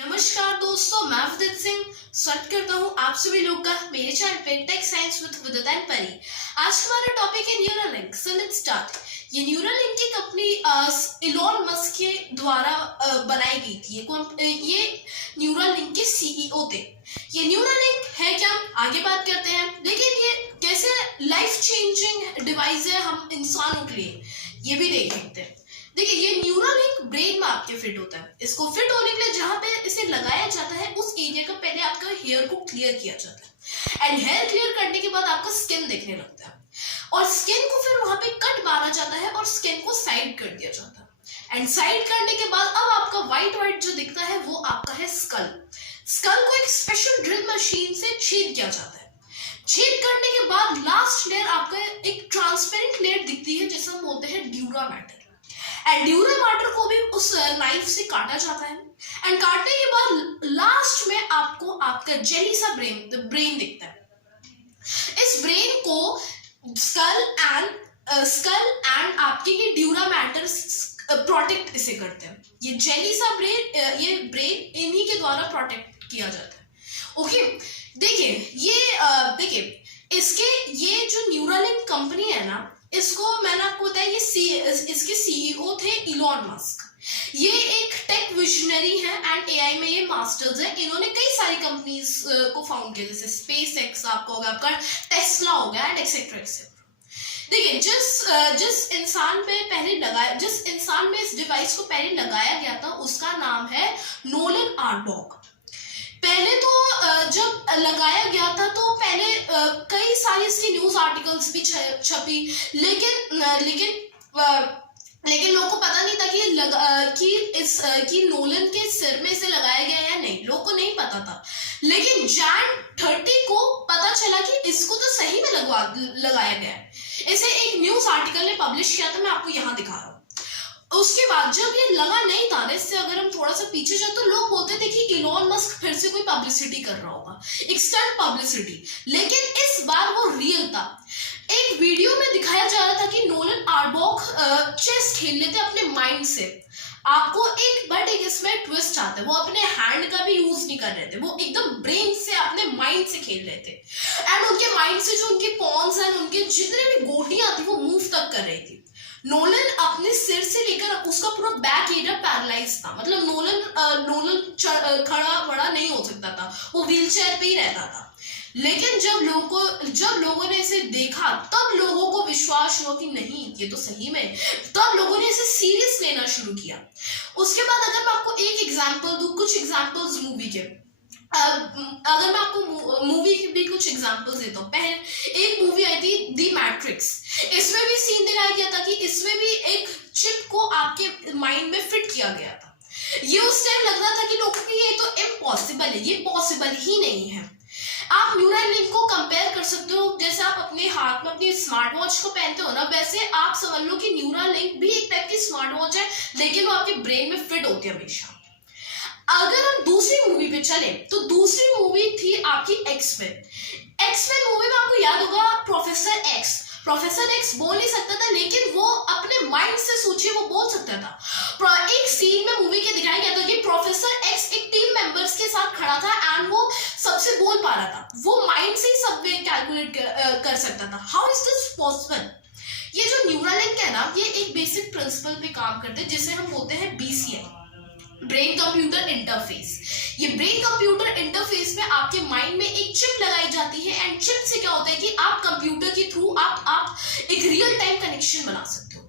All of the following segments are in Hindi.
नमस्कार दोस्तों, मैं विदित सिंह स्वागत करता हूँ आप सभी लोग का मेरे चैनल पे टेक साइंस विद विदित एंड परी। आज हमारा टॉपिक है न्यूरालिंक। So let's start. ये न्यूरालिंक की कंपनी इलॉन मस्क के द्वारा बनाई गई थी। ये न्यूरालिंक के सीईओ थे। ये न्यूरालिंक है क्या, आगे बात करते हैं। लेकिन ये कैसे लाइफ चेंजिंग डिवाइस है हम इंसानों के लिए, ये भी देख सकते हैं। देखिए, ये न्यूरालिंक ब्रेन में आपके फिट होता है। इसको फिट होने के लिए जहां पे इसे लगाया जाता है उस एरिया का पहले आपका हेयर को क्लियर किया जाता है एंड हेयर क्लियर करने के बाद आपका स्किन दिखने लगता है और स्किन को फिर वहां पे कट मारा जाता है और स्किन को साइड कर दिया जाता है एंड साइड करने के बाद अब आपका व्हाइट जो दिखता है वो आपका है स्कल। स्कल को एक स्पेशल ड्रिल मशीन से छेद किया जाता है। छेद करने के बाद लास्ट लेयर आपका एक ट्रांसपेरेंट लेयर दिखती है जिसे हम बोलते हैं dura mater. And dura mater को भी उस नाइफ से काटा जाता है एंड काटने के बाद लास्ट में आपको आपका जेली सा ब्रेन दिखता है। इस ब्रेन को स्कल एंड आपके ये ड्यूरा मैटर प्रोटेक्ट इसे करते हैं। ये जेली सा ब्रेन इन्हीं के द्वारा प्रोटेक्ट किया जाता है। ओके, देखिए इसके ये जो न्यूरालिंक कंपनी है ना, इसको मैंने आपको बताया इसके सीईओ थे इलॉन मस्क। ये एक टेक विजनरी है एंड एआई में ये मास्टर्स है। इन्होंने कई सारी कंपनीज को फाउंड किया, जैसे स्पेस एक्स आपका होगा, आपका टेस्ला हो गया एंड एक्सेट्रा एक्सेट्रा। देखिए, जिस इंसान में इस डिवाइस को पहले लगाया गया था उसका नाम है नोलन आर्बॉग। पहले तो जब लगाया गया था तो पहले कई सारी इसकी न्यूज आर्टिकल्स भी छपी, लेकिन लोगों को पता नहीं था कि नोलन के सिर में इसे लगाया गया है या नहीं। लोगों को नहीं पता था। लेकिन Jan 30 को पता चला कि इसको तो सही में लगाया गया है। इसे एक न्यूज आर्टिकल ने पब्लिश किया था, मैं आपको यहाँ दिखा रहा हूँ। उसके बाद जब ये लगा नहीं था, इससे अगर हम थोड़ा सा पीछे जाए तो लोग बोलते थे कि इलॉन मस्क फिर से कोई पब्लिसिटी कर रहा होगा, एक स्टंट पब्लिसिटी। लेकिन इस बार वो रियल था। एक वीडियो में दिखाया जा रहा था कि नोलन आर्बॉग चेस खेल लेते अपने माइंड से। आपको एक इसमें ट्विस्ट आता है, वो अपने हैंड का भी यूज नहीं कर रहे थे, वो एकदम ब्रेन से अपने माइंड से खेल रहे थे एंड उनके माइंड से जो उनके पॉन्स एंड उनके जितने भी गोटियां थी वो मूव तक कर रही थी। नोलन अपने सिर से लेकर उसका पूरा बैक एरिया पैरालाइज था, मतलब नोलन खड़ा बड़ा नहीं हो सकता था, वो व्हीलचेयर पे ही रहता था। लेकिन जब लोगों ने इसे देखा तब लोगों को विश्वास हुआ कि नहीं, ये तो सही में। तब लोगों ने इसे सीरियस लेना शुरू किया। उसके बाद अगर मैं आपको एक एग्जांपल दूं, कुछ एग्जांपल्स मूवी के, अगर मैं आपको मूवी के भी कुछ एग्जांपल्स देता हूँ। पहले एक मूवी आई थी द मैट्रिक्स। इसमें भी सीन दिखाया गया था कि इसमें भी एक चिप को आपके माइंड में फिट किया गया था। ये उस टाइम लग रहा था कि लोगों को ये तो इम्पॉसिबल है, ये पॉसिबल ही नहीं है। आप न्यूरालिंक को कंपेयर कर सकते हो, जैसे आप अपने हाथ में अपनी स्मार्ट वॉच को पहनते हो ना, वैसे आप समझ लो कि न्यूरालिंक भी एक टाइप की स्मार्ट वॉच है, लेकिन वो आपके ब्रेन में फिट होती है हमेशा। अगर हम दूसरी मूवी पे चले तो दूसरी मूवी थी आपकी एक्समैन मूवी में आपको याद होगा प्रोफेसर एक्स बोल नहीं सकता था, लेकिन वो अपने माइंड से सोचिए वो बोल सकता था। एक सीन में मूवी के दिखाया गया था कि प्रोफेसर एक्स एक टीम मेंबर्स के साथ खड़ा था एंड वो सबसे बोल पा रहा था, वो माइंड से ही सब कैलकुलेट कर सकता था। How is this possible? ये जो न्यूरालिंक है ना, ये एक बेसिक प्रिंसिपल पे काम करते हैं जिसे हम बोलते हैं BCI, ब्रेन कंप्यूटर इंटरफेस। ये ब्रेन कंप्यूटर इंटरफेस में आपके माइंड में एक चिप लगाई जाती है एंड चिप से क्या होता है कि आप कंप्यूटर के थ्रू आप एक रियल टाइम कनेक्शन बना सकते हो।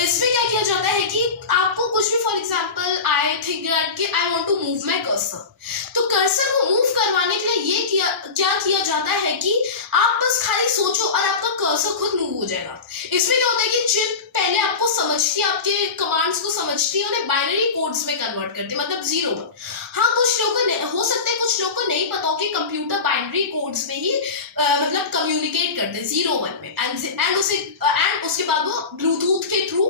इसमें क्या किया जाता है कि आपको कुछ भी, फॉर एग्जांपल आई थिंक कि I want to move my cursor, तो कर्सर को मूव करवाने के लिए क्या किया जाता है कि आप बस खाली सोचो और आपका कर्सर खुद मूव हो जाएगा। इसमें क्या होता है कि चिप पहले आपको समझती है, आपके कमांड्स को समझती है, उन्हें बाइनरी कोड्स में कन्वर्ट करती है, मतलब 0-1। हाँ, कुछ लोगों को हो सकता है कुछ लोगों को नहीं पता हो कि कंप्यूटर बाइनरी कोड्स में ही मतलब कम्युनिकेट करते हैं 0-1 में एंड उसके बाद वो ब्लूटूथ के थ्रू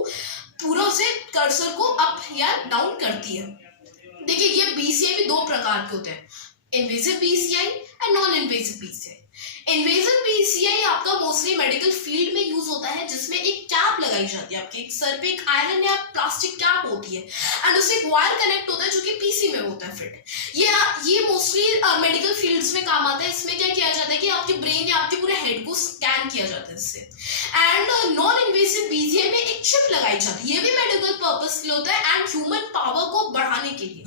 पूरा उसे कर्सर को अप या डाउन करती है। देखिए, ये BCI भी दो प्रकार के होते हैं, invasive BCI and non invasive BCI। Invasive PCI आपका मोस्टली मेडिकल फील्ड में यूज होता है, जिसमें एक कैप लगाई जाती है, आपके एक सर पे एक आयरन या प्लास्टिक कैप होती है एंड उससे एक वायर कनेक्ट होता है जो कि पीसी में होता है फिट। ये मोस्टली मेडिकल फील्ड्स में काम आता है। इसमें क्या किया जाता है कि आपके ब्रेन या आपके पूरे हेड को स्कैन किया जाता है इससे। एंड नॉन इन्वेसिव पीसीआई में एक चिप लगाई जाती है, ये भी मेडिकल पर्पस के लिए होता है एंड ह्यूमन पावर को बढ़ाने के लिए।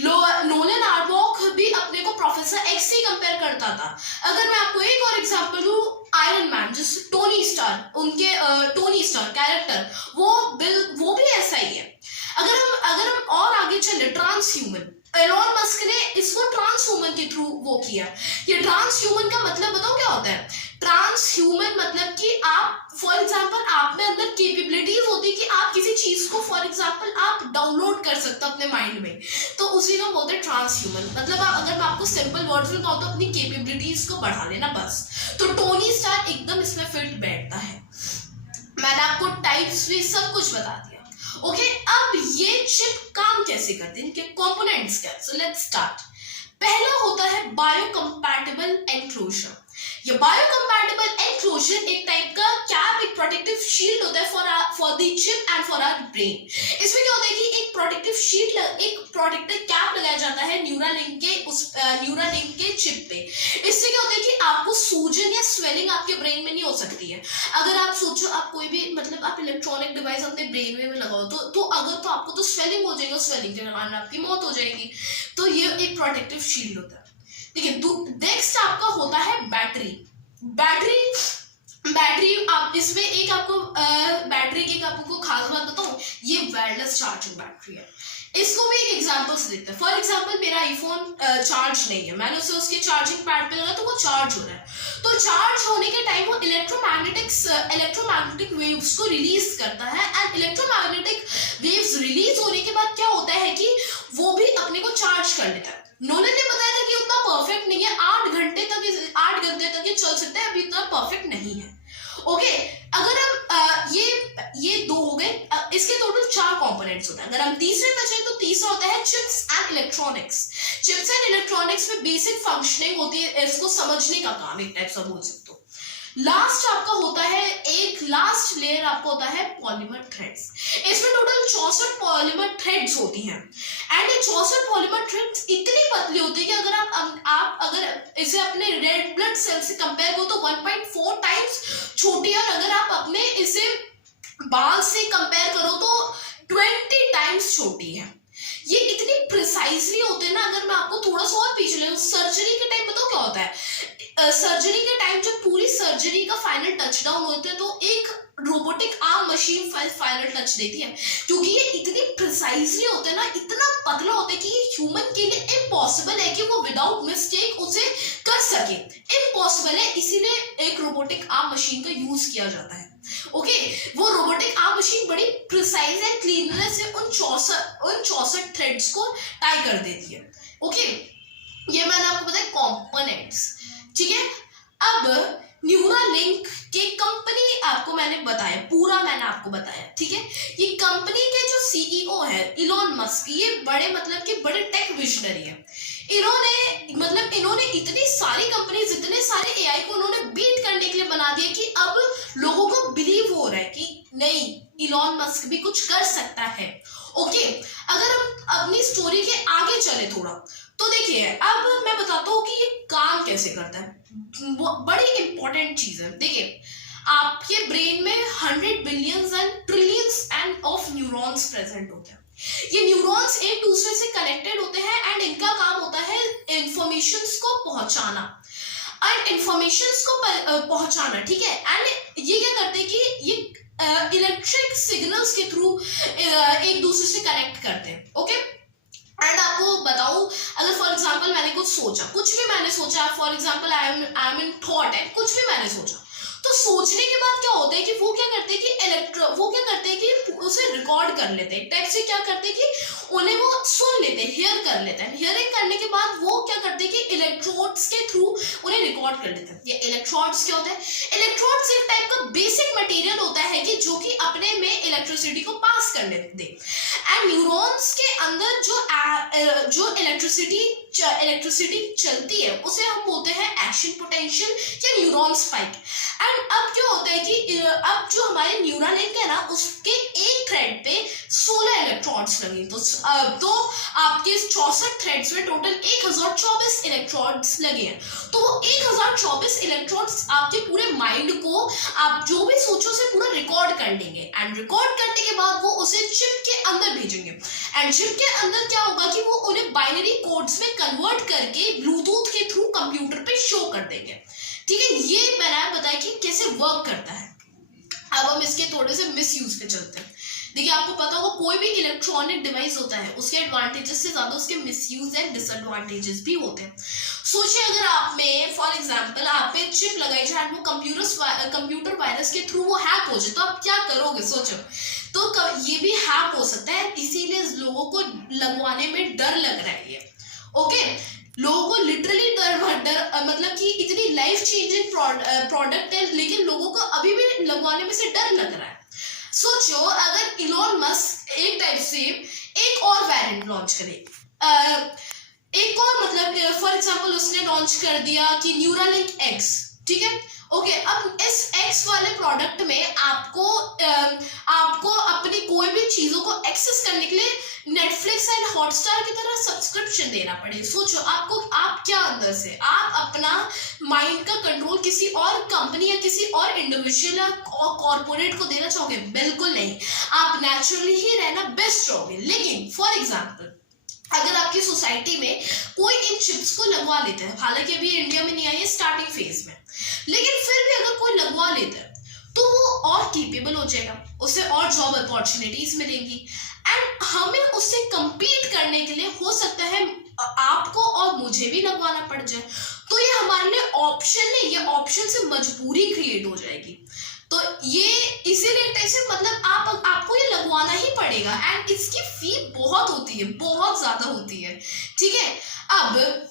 नोलन आर्बॉक भी अपने को प्रोफेसर एक्स से कंपेयर करता था। अगर मैं आपको एक और एग्जांपल दूं, आयरन मैन जिस टोनी स्टार, उनके टोनी स्टार कैरेक्टर, वो भी ऐसा ही है। अगर हम और आगे चले, ट्रांस ह्यूमन, एलोन मस्क ने इसको ट्रांस ह्यूमन के थ्रू वो किया। ये ट्रांस ह्यूमन का मतलब बताओ क्या होता है? ट्रांस ह्यूमन मतलब कि आप फॉर एग्जांपल आप में अंदर कैपेबिलिटीज होती है कि आप किसी चीज को फॉर एग्जांपल आप डाउनलोड कर सकते हो अपने माइंड में, तो उसी को बोलते हैं ट्रांस ह्यूमन। मतलब अगर मैं आपको सिंपल वर्ड्स में कहूं तो अपनी कैपेबिलिटीज को बढ़ा लेना बस। तो टोनी स्टार एकदम इसमें फिट बैठता है। मैंने आपको टाइप्स भी सब कुछ बता दिया। ओके, अब ये चिप काम कैसे करते हैं, इनके कंपोनेंट्स क्या? So let's start. पहला होता है बायोकम्पैटिबल एनक्लोजर। ये बायोकम्पैटिबल एनक्लोजर एक टाइप का कैप, एक प्रोटेक्टिव शील्ड होता है for the chip and for our brain. इसमें क्या होता है कि एक प्रोटेक्टिव शील्ड, एक प्रोटेक्टिव कैप लगाया जाता है न्यूरालिंक के चिप पे। इससे क्या होता है कि आपको सूजन या स्वेलिंग आपके ब्रेन में नहीं हो सकती है। अगर आप सोचो, आप कोई भी मतलब आप इलेक्ट्रॉनिक डिवाइस अपने ब्रेन में लगाओ तो आपको तो स्वेलिंग हो जाएगी, स्वेलिंग के कारण आपकी मौत हो जाएगी। तो ये एक प्रोटेक्टिव शील्ड होता है। ठीक है, नेक्स्ट आपका होता है बैटरी। आप इसमें एक आपको बैटरी की आपको खास बात बताऊं, ये वायरलेस चार्जिंग बैटरी है। इसको भी एक एग्जांपल से देखते हैं। फॉर एग्जांपल मेरा आईफोन चार्ज नहीं है, मैंने उसे उसके चार्जिंग पैड पे लगाया तो वो चार्ज हो रहा है। तो चार्ज होने के टाइम वो इलेक्ट्रोमैग्नेटिक वेव्स को रिलीज करता है एंड इलेक्ट्रोमैग्नेटिक वेव्स रिलीज होने के बाद क्या होता है कि वो भी अपने को चार्ज कर लेता है। नोलन ने बताया था कि उतना परफेक्ट नहीं है, 8 घंटे तक ये चल सकता है, अभी इतना परफेक्ट नहीं है। ओके, अगर हम ये दो हो गए, इसके टोटल 4 कंपोनेंट्स होते हैं। अगर हम तीसरे पे चले तो तीसरा होता है chips and electronics. Chips and electronics में बेसिक फंक्शनिंग होती है, इसको समझने का काम एक टाइप से बोल सकते हो। लास्ट आपका होता है, एक लास्ट लेयर आपका होता है पॉलीमर थ्रेड्स। इसमें टोटल 64 पॉलीमर थ्रेड्स होती हैं एंड ये 64 पॉलीमर थ्रेड्स इतनी पतली होती है कि अगर आप अगर इसे अपने रेड ब्लड सेल से कंपेयर करो तो 1.4 टाइम्स छोटी है, और अगर आप अपने इसे बाल से कंपेयर करो तो 20 टाइम्स छोटी है। ये इतनी प्रिसाइजली होते हैं ना। अगर मैं आपको थोड़ा सा और पीछे ले लूं, सर्जरी के टाइम बताओ क्या होता है? सर्जरी के टाइम जब पूरी सर्जरी का फाइनल टच डाउन होता है तो एक robotic arm machine final touch देती है, क्योंकि ये इतनी प्रिसाइजली होते हैं ना, इतना पतला होता है कि ह्यूमन के लिए इम्पॉसिबल है कि वो विदाउट मिस्टेक उसे कर सके, इम्पॉसिबल है। इसीलिए एक रोबोटिक आर्म मशीन का यूज किया जाता है। ओके, वो रोबोटिक आर्म मशीन बड़ी प्रिसाइज एंड क्लीननेस से उन 64 थ्रेड्स को टाई कर देती है। ओके, ये मैंने आपको बताया कंपोनेंट्स। ठीक है, अब न्यूरालिंक के कंपनी आपको मैंने बताया, पूरा मैंने आपको बताया। ठीक है, ये कंपनी के जो सीईओ है इलॉन मस्क, ये बड़े टेक विजनरी है। इन्होंने इतनी सारी कंपनीज, इतने सारे एआई को उन्होंने बीट करने के लिए बना दिया कि अब लोगों को बिलीव हो रहा है कि नहीं, इलॉन मस्क भी कुछ कर सकता है। ओके, अगर हम अपनी स्टोरी के आगे चले थोड़ा तो देखिए, अब मैं बताता हूँ कि ये काम कैसे करता है। बड़ी इंपॉर्टेंट चीज है। देखिए, आपके ब्रेन में 100 billions and trillions end of neurons present होते हैं। ये न्यूरॉन्स एक दूसरे से कनेक्टेड होते हैं एंड इनका काम होता है इंफॉर्मेशंस को पहुंचाना। ठीक है, एंड ये क्या करते हैं कि ये इलेक्ट्रिक सिग्नल्स के थ्रू एक दूसरे से कनेक्ट करते हैं। ओके, एंड आपको बताऊं, अगर फॉर एग्जांपल मैंने कुछ सोचा, for example I am in thought है, कुछ भी मैंने सोचा, तो सोचने के बाद क्या होता है कि वो क्या करते हैं कि उसे रिकॉर्ड कर लेते हैं। टाइप से क्या करते हैं कि उन्हें वो सुन लेते हैं, हियर कर लेते हैं। हियरिंग करने के बाद वो क्या करते हैं कि इलेक्ट्रोड्स के थ्रू उन्हें रिकॉर्ड कर लेते हैं। ये इलेक्ट्रोड्स क्या होते हैं? इलेक्ट्रोड्स एक टाइप का बेसिक मटेरियल होता है कि जो कि अपने में इलेक्ट्रिसिटी को पास कर दे। एंड न्यूरॉन्स के अंदर जो इलेक्ट्रिसिटी इलेक्ट्रिसिटी चलती है उसे हम बोलते हैं एक्शन पोटेंशियल या न्यूरॉन स्पाइक। एंड अब क्या होता है कि अब जो हमारे न्यूरल लिंक है ना उसके एक थ्रेड पे 16 इलेक्ट्रॉन्स लगे, तो आपके 64 थ्रेड्स में टोटल 1024 इलेक्ट्रॉन्स लगे हैं। तो वो 1024 इलेक्ट्रॉन्स आपके पूरे माइंड को आप जो भी सोचो उसे पूरा रिकॉर्ड कर लेंगे, एंड रिकॉर्ड करने के बाद वो उसे चिप के अंदर भेजेंगे, एंड चिप के अंदर क्या होगा कि वो उन्हें बाइनरी कोड्स में कन्वर्ट करके ब्लूटूथ के थ्रू कंप्यूटर पे शो कर देंगे। ठीक है, ये मैंने बताया कि कैसे वर्क करता है। अब हम इसके थोड़े से मिसयूज पे चलते हैं। देखिए, आपको पता होगा कोई भी इलेक्ट्रॉनिक डिवाइस होता है उसके एडवांटेजेस से ज्यादा उसके मिसयूज एंड डिसएडवांटेजेस भी होते हैं। सोचिए अगर आप में फॉर एग्जांपल आप पे चिप लगाई जाए, वो कंप्यूटर वायरस के थ्रू वो हैक हो जाए, तो आप क्या करोगे सोचो। तो ये भी हैक हो सकता है, इसीलिए लोगों को लगवाने में डर लग रहा है ये। ओके, लोगों को लिटरली डर मतलब कि इतनी लाइफ चेंजिंग प्रोडक्ट है, लेकिन लोगों को अभी भी लगवाने में से डर लग रहा है। सोचो अगर इलॉन मस्क एक टाइप से एक और वेरिएंट लॉन्च करे, एक और मतलब फॉर एग्जांपल उसने लॉन्च कर दिया कि न्यूरालिंक एक्स, ठीक है। ओके, अब इस एक्स वाले प्रोडक्ट में आपको अपनी कोई भी चीजों को एक्सेस करने के लिए नेटफ्लिक्स एंड हॉटस्टार की तरह सब्सक्रिप्शन देना पड़े। सोचो आप क्या अंदर से आप अपना माइंड का कंट्रोल किसी और कंपनी या किसी और इंडिविजुअल या कॉर्पोरेट को देना चाहोगे? बिल्कुल नहीं, आप नेचुरली ही रहना बेस्ट रहोगे। लेकिन फॉर एग्जाम्पल अगर आपकी सोसाइटी में कोई इन चिप्स को लगवा लेता है, हालांकि अभी इंडिया में नहीं आई है, स्टार्टिंग फेज में, लेकिन फिर भी अगर कोई लगवा लेता है तो वो और कैपेबल हो जाएगा, उसे और जॉब अपॉर्चुनिटीज मिलेंगी, एंड हमें उससे compete करने के लिए हो सकता है आपको और मुझे भी लगवाना पड़ जाए। तो ये हमारे लिए ऑप्शन नहीं, ये ऑप्शन से मजबूरी क्रिएट हो जाएगी। तो ये इसीलिए से मतलब आपको ये लगवाना ही पड़ेगा, एंड इसकी फी बहुत होती है, बहुत ज्यादा होती है। ठीक है, अब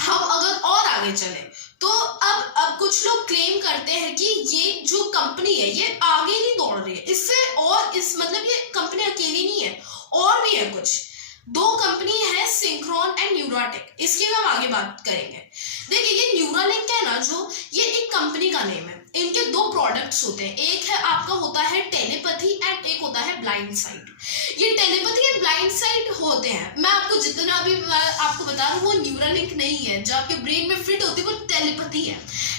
हम अगर और आगे चले तो अब कुछ लोग क्लेम करते हैं कि ये जो कंपनी है ये आगे नहीं दौड़ रही है, इससे और इस मतलब ये कंपनी अकेली नहीं है, और भी है कुछ। दो कंपनी है, सिंक्रोन एंड न्यूराटेक, इसकी हम आगे बात करेंगे। देखिए, ये न्यूरालिंक है ना, जो ये एक कंपनी का नेम है। इनके दो प्रोडक्ट्स होते हैं, एक है आपका होता है टेलीपैथी एंड एक होता है ब्लाइंड साइट। ये टेलीपैथी एंड ब्लाइंड साइट होते हैं, मैं आपको जितना भी आपको बता रहा हूँ वो न्यूरालिंक नहीं है, जो आपके ब्रेन में फिट होती है वो टेलीपैथी है,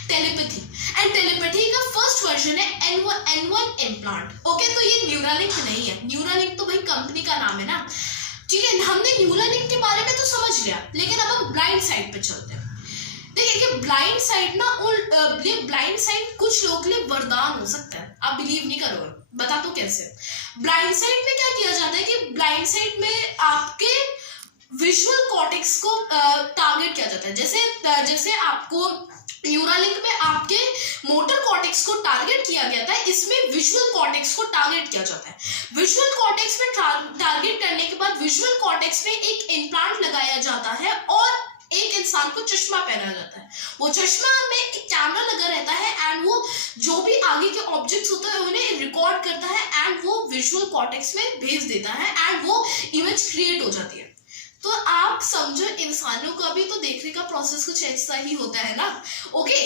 टेलीपैथी। एंड टेलीपैथी का फर्स्ट वर्जन है N1 इम्प्लांट। ओके, तो ये न्यूरालिंक नहीं है, न्यूरालिंक तो भाई कंपनी का नाम है ना। ठीक है, हमने न्यूरालिंक के बारे में तो समझ लिया, लेकिन अब हम ब्लाइंड साइट पे चलते हैं। देखिए कि ब्लाइंड साइट ना, ये ब्लाइंड साइट कुछ लोगों के लिए वरदान हो सकता है, आप बिलीव नहीं करोगे, बता तो कैसे। ब्लाइंड साइट में क्या किया जाता है कि ब्लाइंड साइट में आपके विजुअल कॉर्टेक्स को टारगेट किया जाता है। जैसे आपको न्यूरालिंक में आपके मोटर कॉर्टेक्स को टारगेट किया गया था, इसमें विजुअल कॉर्टेक्स को टारगेट किया जाता है। विजुअल कॉर्टेक्स में टारगेट करने के बाद विजुअल कॉर्टेक्स में एक इम्प्लांट लगाया जाता है और एक इंसान को चश्मा पहना जाता है। वो चश्मा में एक कैमरा लगा रहता है, एंड वो जो भी आगे के ऑब्जेक्ट्स होते हैं उन्हें रिकॉर्ड करता है, एंड वो विजुअल कॉर्टेक्स में भेज देता है, एंड वो इमेज क्रिएट हो जाती है। तो आप समझो, इंसानों का भी तो देखने का प्रोसेस कुछ ऐसा ही होता है ना। ओके,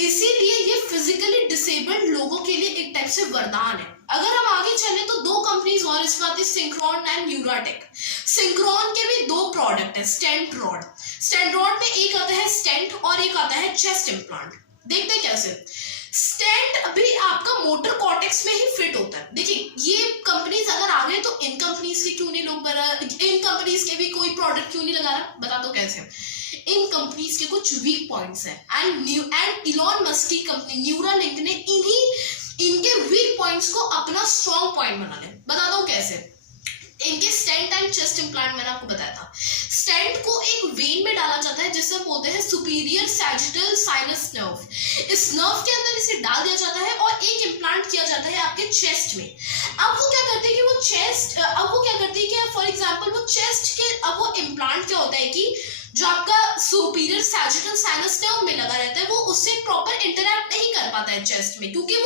इसीलिए ये फिजिकली डिसेबल्ड लोगों के लिए एक टाइप से वरदान है। अगर हम आगे चले तो दो कंपनीज और इसमें आती है, सिंक्रोन एंड न्यूराटेक। सिंक्रोन के भी दो प्रोडक्ट है, स्टेंट रॉड। स्टेंट रॉड में एक आता है स्टेंट और एक आता है चेस्ट इम्प्लांट। देखते हैं कैसे। स्टेंट अभी आपका मोटर कॉर्टेक्स में ही फिट होता है। देखिए, ये कंपनीज अगर आ गए तो इन कंपनीज के क्यों नहीं लोग इन कंपनीज के भी कोई प्रोडक्ट क्यों नहीं लगा रहा, बता दो कैसे। इन कंपनीज के कुछ वीक पॉइंट्स हैं, एंड इलॉन मस्क की कंपनी न्यूरालिंक ने इनके वीक पॉइंट्स को अपना स्ट्रॉन्ग पॉइंट बना लिया। बता दो कैसे। इनके स्टेंट एंड चेस्ट इम्प्लांट मैंने आपको बताया था। स्टेंट को एक वेन में डाला जाता है जिसे बोलते हैं सुपीरियर सैजिटल साइनस नर्व। इस नर्व के अंदर इसे डाल दिया जाता है और एक इम्प्लांट किया जाता है आपके चेस्ट में। अब वो क्या करते हैं कि फॉर एग्जांपल वो चेस्ट के, अब वो इम्प्लांट क्या होता है कि जो आपका सुपीरियर सैजिटल साइनस नर्व में लगा रहता है वो उससे प्रॉपर इंटरैक्ट नहीं कर पाता है चेस्ट में, क्योंकि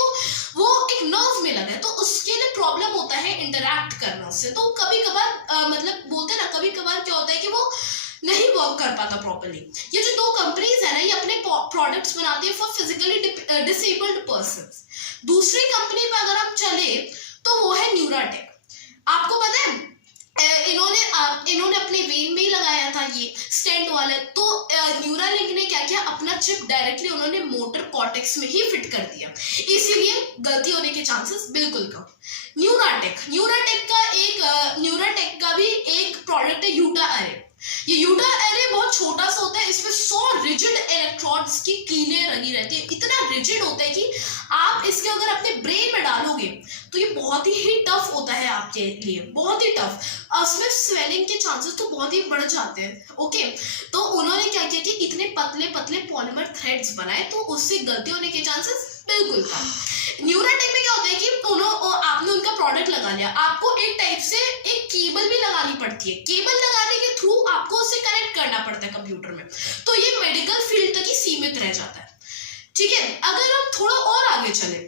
वो एक नर्व में लगा है, तो उसके लिए प्रॉब्लम होता है इंटरैक्ट करना उससे। तो कभी कभार मतलब बोलते हैं ना, कभी कभार क्या होता है कि वो नहीं वर्क कर पाता प्रॉपर्ली। ये जो दो कंपनीज है ना, ये अपने प्रोडक्ट्स बनाती है फॉर फिजिकली डिसेबल्ड पर्संस। दूसरी कंपनी पे अगर हम चले तो वो है न्यूराटेक। आपको पता है इन्होंने अपने वेन में ही लगाया था ये स्टेंट वाले। तो न्यूरालिंक ने क्या किया, अपना चिप डायरेक्टली उन्होंने मोटर कॉर्टेक्स में ही फिट कर दिया, इसीलिए गलती होने के चांसेस बिल्कुल कम। न्यूराटेक का भी एक प्रोडक्ट है यूटा अरे। ये यूटा अरे बहुत छोटा सा होता है, इसमें 100 रिजिड इलेक्ट्रोड्स की कीलें लगी रहती है। इतना रिजिड होता है कि आप इसके अगर अपने ब्रेन में डालोगे तो ये बहुत ही टफ होता है आपके लिए, बहुत ही टफ। उसमें स्वेलिंग के चांसेस तो बहुत ही बढ़ जाते हैं। ओके, तो उन्होंने क्या किया कि इतने पतले पतले पॉलीमर थ्रेड्स बनाए, तो उससे गलती होने के चांसेस बिल्कुल कम। न्यूराटेक में क्या होता है कि आपने उनका प्रोडक्ट लगा लिया, आपको एक टाइप से एक केबल भी लगानी पड़ती है। केबल लगाने के थ्रू आपको उसे कनेक्ट करना पड़ता है कंप्यूटर में, तो ये मेडिकल फील्ड तक ही सीमित रह जाता है। ठीक है, अगर हम थोड़ा और आगे चले,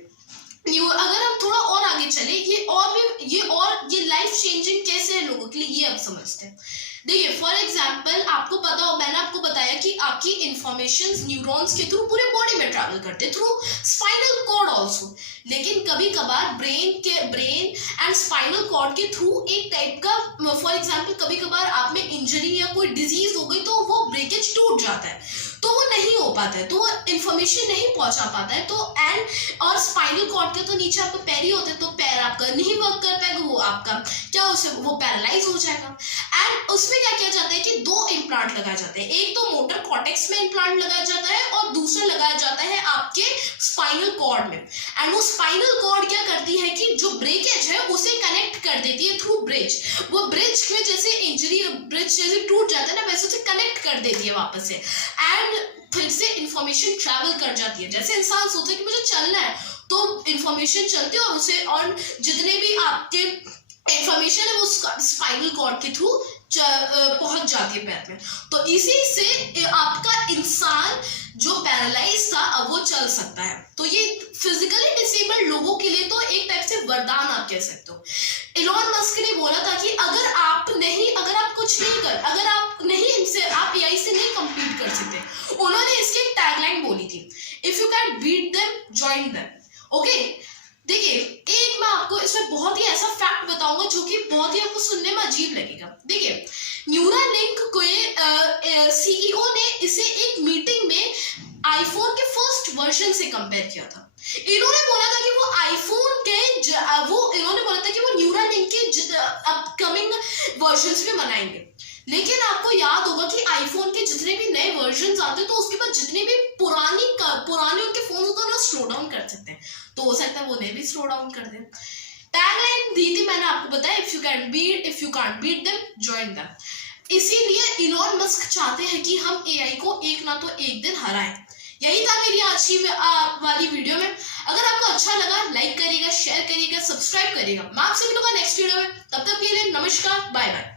ये लाइफ चेंजिंग कैसे है लोगों के लिए, ये अब समझते हैं। देखिए, फॉर एग्जाम्पल आपको पता हो, मैंने आपको बताया कि आपकी इंफॉर्मेशन न्यूरॉन्स के थ्रू पूरे बॉडी में ट्रैवल करते हैं, थ्रू स्पाइनल कॉर्ड ऑल्सो। लेकिन कभी कभार ब्रेन एंड स्पाइनल कॉर्ड के थ्रू एक टाइप का, फॉर एग्जाम्पल कभी कभार आप में इंजरी या कोई डिजीज हो गई तो वो ब्रेकेज टूट जाता है, तो वो नहीं हो पाता है, तो वो इंफॉर्मेशन नहीं पहुंचा पाता है। तो और स्पाइनल कॉर्ड के तो नीचे आपका पैर ही होता है, तो पैर आपका नहीं वर्क कर पाएगा, वो आपका वो पैरालाइज हो जाएगा। एंड उसमें क्या किया जाता है कि 2 इम्प्लांट लगाए जाते हैं, एक तो मोटर कॉर्टेक्स में इम्प्लांट लगाया जाता है और दूसरा लगाया जाता है आपके स्पाइनल कॉर्ड में। एंड वो स्पाइनल कॉर्ड क्या करती है कि जो ब्रेकेज है उसे कनेक्ट कर देती है थ्रू ब्रिज। वो ब्रिज में जैसे ब्रिज जैसे टूट जाता है ना, वैसे उसे कनेक्ट कर देती है वापस से, एंड फिर से इंफॉर्मेशन ट्रैवल कर जाती है। जैसे इंसान सोचता है कि मुझे चलना है, तो इंफॉर्मेशन चलती है और जितने भी आपके इंफॉर्मेशन है वो स्पाइनल कॉर्ड के थ्रू पहुंच जाती है पैर में। तो इसी से आपका इंसान जो पैरालाइज था अब वो चल सकता है। तो ये फिजिकली डिसेबल्ड लोगों के लिए तो एक टाइप से वरदान आप कह सकते हो। इलॉन मस्क ने बोला था कि अगर आप एआई से नहीं कम्पीट कर सकते, उन्होंने इसकी एक टैगलाइन बोली थी, if you can beat them join them. Okay, देखिए, एक मैं आपको इसमें बहुत ही ऐसा फैक्ट बताऊंगा जो कि बहुत ही आपको सुनने में अजीब लगेगा। देखिए, न्यूरालिंक को सीईओ ने इसे एक मीटिंग में आईफोन के फर्स्ट वर्जन से कंपेयर किया था। इन्होंने बोला था कि वो न्यूरालिंक के अपकमिंग वर्जन्स में बनाएंगे। लेकिन आपको याद होगा कि आईफोन के जितने भी नए वर्जन्स आते हैं तो उसके बाद जितने भी पुराने उनके फोन होते हैं ना स्लो डाउन कर सकते हैं, तो हो सकता है वो नए भी स्लो डाउन कर दें। टैगलाइन दी थी मैंने आपको बताया, if you can't beat them join them. इसीलिए इलॉन मस्क चाहते हैं कि हम एआई को एक ना तो एक दिन हराएं। यही था मेरी आज की वाली वीडियो में। अगर आपको अच्छा लगा, लाइक करिएगा, शेयर करिएगा, सब्सक्राइब करिएगा। मैं आपसे मिलूंगा नेक्स्ट वीडियो में, तब तक के लिए नमस्कार, बाय बाय।